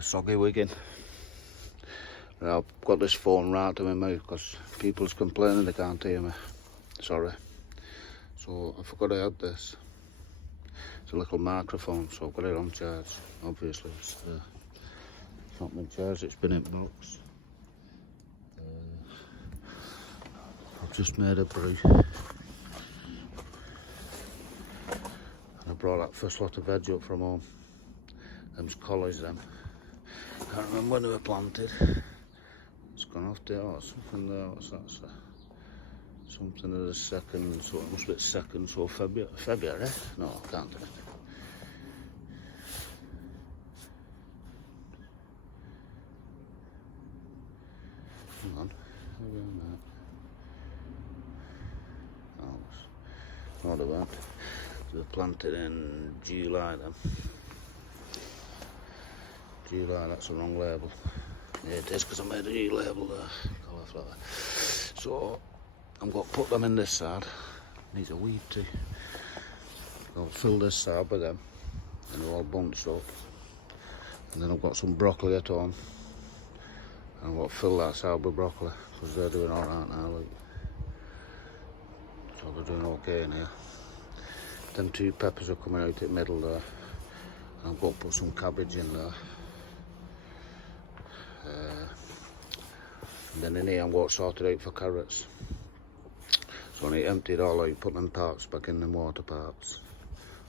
a soggy wiggin. I've got this phone right to my mouth because people's complaining they can't hear me. Sorry. So I forgot I had this. It's a little microphone, so I've got it on charge. Obviously, it's not been charged, it's been in box. I've just made a brew. I brought that first lot of veg up from home. Them's collies, them. Can't remember when they were planted. It's gone off there, or something there, what's that say? Something of the second, so it must be the second, so February? No, I can't do it. Hang on, maybe on that. Oh, no, they weren't. They were planted in July then. July, that's the wrong label. Yeah, it is, because I made a new label there. Cauliflower. So, I'm going to put them in this side. Needs a weed too. I'll fill this side with them. And they're all bunched up. And then I've got some broccoli at home. And I'm going to fill that side with broccoli. Because they're doing alright now, look. So they're doing okay in here. Them 2 peppers are coming out in the middle there. And I'm going to put some cabbage in there. And then in here I'm going to sort it out for carrots. So I need to empty it all out, put them parts back in them water parts.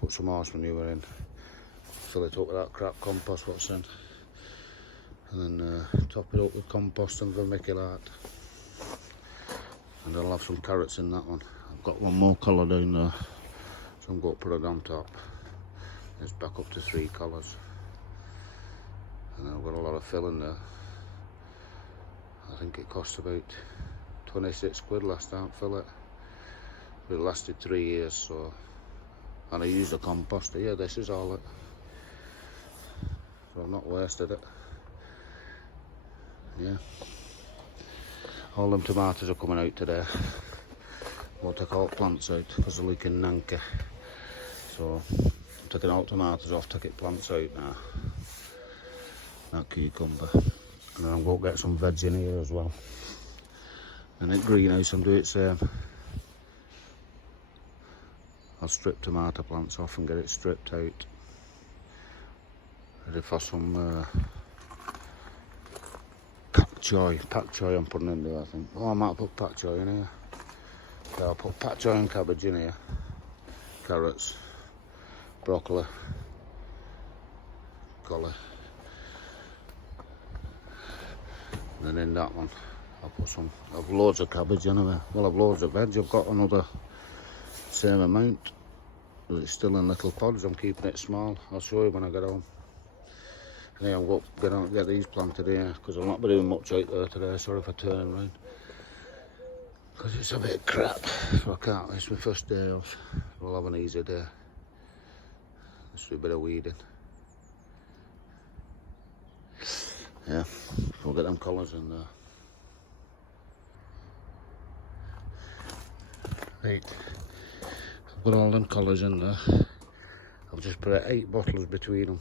Put some horse manure in. Fill it up with that crap compost what's in. And then top it up with compost and vermiculite. And I'll have some carrots in that one. I've got one more colour down there. So I'm going to put it on top. It's back up to 3 colours. And I've got a lot of fill in there. I think it cost about 26 quid last time to fill it. But it lasted 3 years, so. And I used a composter. Yeah, this is all it. So I've not wasted it. Yeah. All them tomatoes are coming out today. We'll take all plants out because they're leaking nanky. So I'm taking all tomatoes off, taking plants out now. That cucumber. And then I'm going to get some veg in here as well. And at greenhouse I'm doing the same. I'll strip tomato plants off and get it stripped out. Ready for some pak choy. Pak choy I'm putting in there, I think. Oh, I might put pak choy in here. Yeah, I'll put pak choy and cabbage in here. Carrots, broccoli, collie. And then in that one, I'll put some. I've loads of cabbage anyway. Well, I've loads of veg. I've got another same amount, but it's still in little pods. I'm keeping it small. I'll show you when I get home. And then I'll go get these planted here because I'll not be doing much out there today. Sorry for turning around because it's a bit crap. So I can't. It's my first day off. We'll have an easy day. Just do a bit of weeding. Yeah, we'll get them colours in there. Right, I've got all them colours in there. I've just put 8 bottles between them,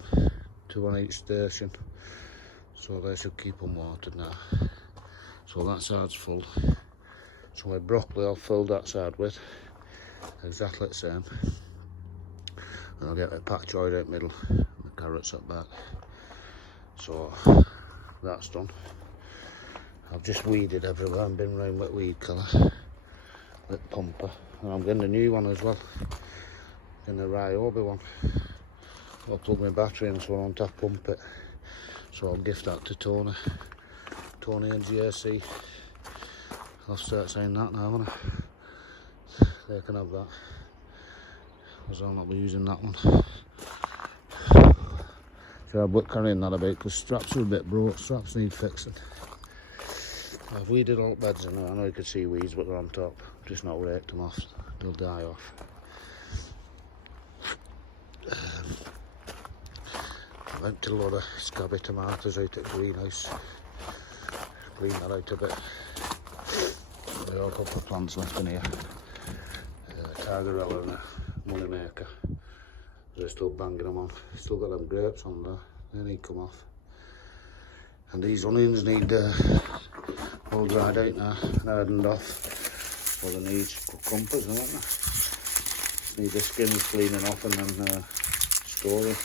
2 on each station. So they should keep them watered now. So that side's full. So my broccoli I'll fill that side with, exactly the same. And I'll get the pak choy out middle, and the carrots up back. So that's done. I've just weeded everywhere and been round with weed killer, with pumper, and I'm getting a new one as well, getting a Ryobi one. I'll plug my battery in so I don't have to pump it, so I'll gift that to Tony and GSC. I'll start saying that now, won't I? They can have that, because I'll not be using that one. So I'm carrying that a bit because straps are a bit broke, straps need fixing. I've weeded all the beds in there. I know you can see weeds but they're on top. I've just not raked them off, they'll die off. I've emptied a lot of scabby tomatoes out at the greenhouse. Clean that out a bit. There are a couple of plants left in here. Tigerella and a moneymaker. They're still banging them on. Still got them grapes on there. They need to come off. And these onions need all dried out now, hardened off. Well, they need cucumbers, don't they? Need the skins cleaning off and then storing.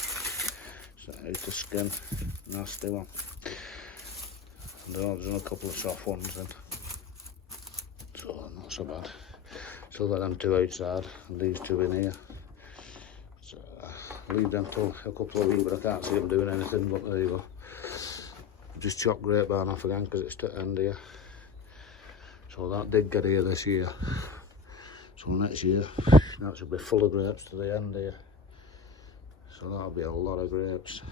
So out the skin, nasty one. And there's a couple of soft ones then. So not so bad. Still got them two outside and these two in here. So leave them till a couple of weeks, but I can't see them doing anything, but there you go. Just chopped grapevine off again because it's to end here. So that did get here this year. So next year, that should be full of grapes to the end here. So that'll be a lot of grapes.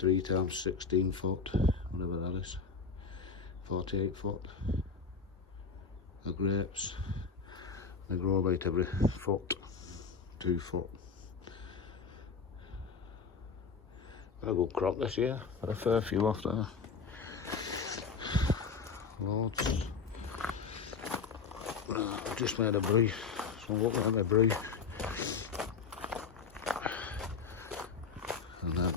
3 times 16 foot, whatever that is. 48 foot. The grapes. They grow about every foot, 2 foot. Got a good crop this year. Got a fair few off there. Loads. Right, I've just made a brie. So I'm looking at my brie. And then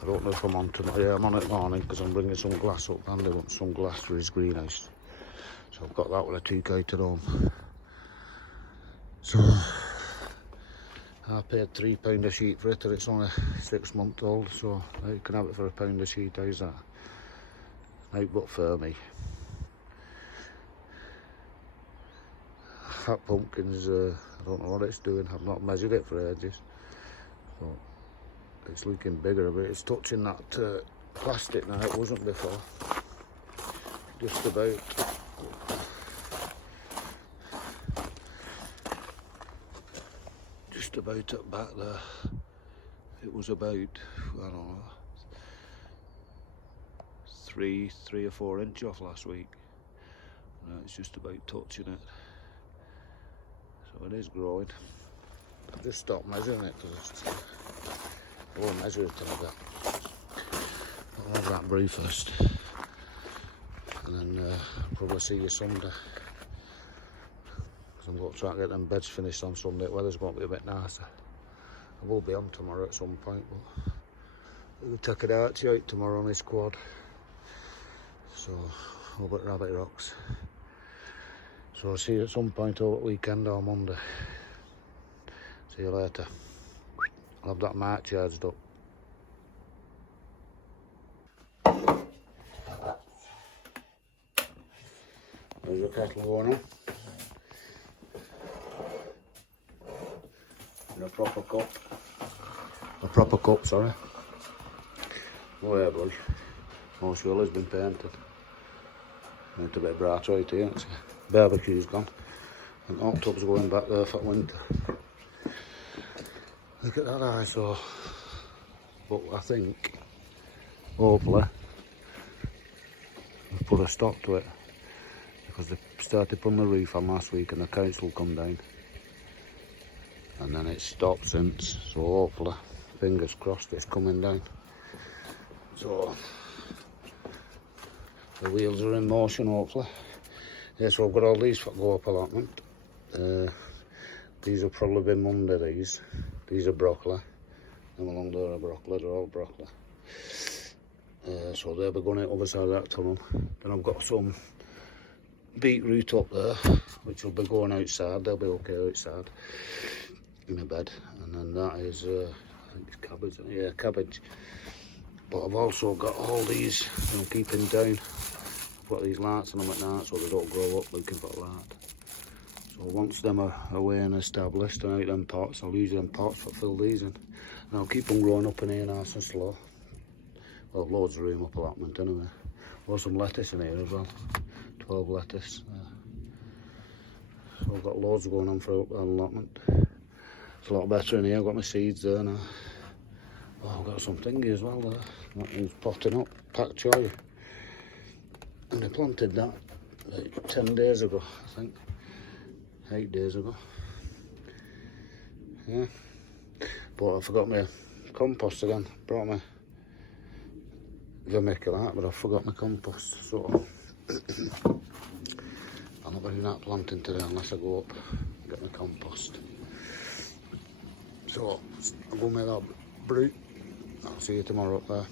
I don't know if I'm on tonight. Yeah, I'm on it morning because I'm bringing some glass up. Andy wants some glass for his greenhouse. So I've got that when I took out at home. So I paid £3 a sheet for it, and it's only 6 months old, so you can have it for £1 a sheet. How's that? Out but for me. That pumpkin's, I don't know what it's doing. I've not measured it for ages. But it's looking bigger a bit. It's touching that plastic now. It wasn't before. Just about. Just about up back there. It was about, I don't know, 3 or 4 inches off last week. Now it's just about touching it. So it is growing. I've just stopped measuring it because I won't measure it in a bit. I'll have that brie first. And then probably see you Sunday. Because I'm going to try and get them beds finished on Sunday. The weather's going to be a bit nicer. I will be on tomorrow at some point, but we'll take it out tomorrow on this quad. So, over at Rabbit Rocks. So I'll see you at some point over the weekend or Monday. See you later. I'll have that mic charged up. There's your kettle going on. In a proper cup. A proper cup, sorry. Oh yeah, buddy. Most well has been painted. It's a bit bright right here, isn't it? Barbecue's gone. And hot tub's going back there for winter. Look at that eyesore. But I think, hopefully, we've put a stop to it. Because they started putting the roof on last week and the council come down. And then it's stopped since. So hopefully, fingers crossed, it's coming down. So the wheels are in motion, hopefully. Yeah, so I've got all these for go up allotment. These will probably be Monday, these. These are broccoli. Them along there are broccoli, they're all broccoli. So they'll be going out the other side of that tunnel. Then I've got some beetroot up there, which will be going outside. They'll be okay outside in a bed. And then that is, I think it's cabbage. Yeah, cabbage. But I've also got all these, I'm keeping down. I've got these lights on them at night so they don't grow up looking for light. So once them are away and established and out them pots, I'll use them pots to fill these in. And I'll keep them growing up in here nice and slow. Well, loads of room up allotment anyway. There's some lettuce in here as well. 12 lettuce. So I've got loads going on for allotment. It's a lot better in here. I've got my seeds there now. Oh, I've got some thingy as well there. That thing's potting up, pak choi. And I planted that like 10 days ago, I think. 8 days ago. Yeah. But I forgot my compost again. Brought my vermiculite, but I forgot my compost. So I'm not going to do that planting today unless I go up and get my compost. So I'll go make that brew. I'll see you tomorrow up there.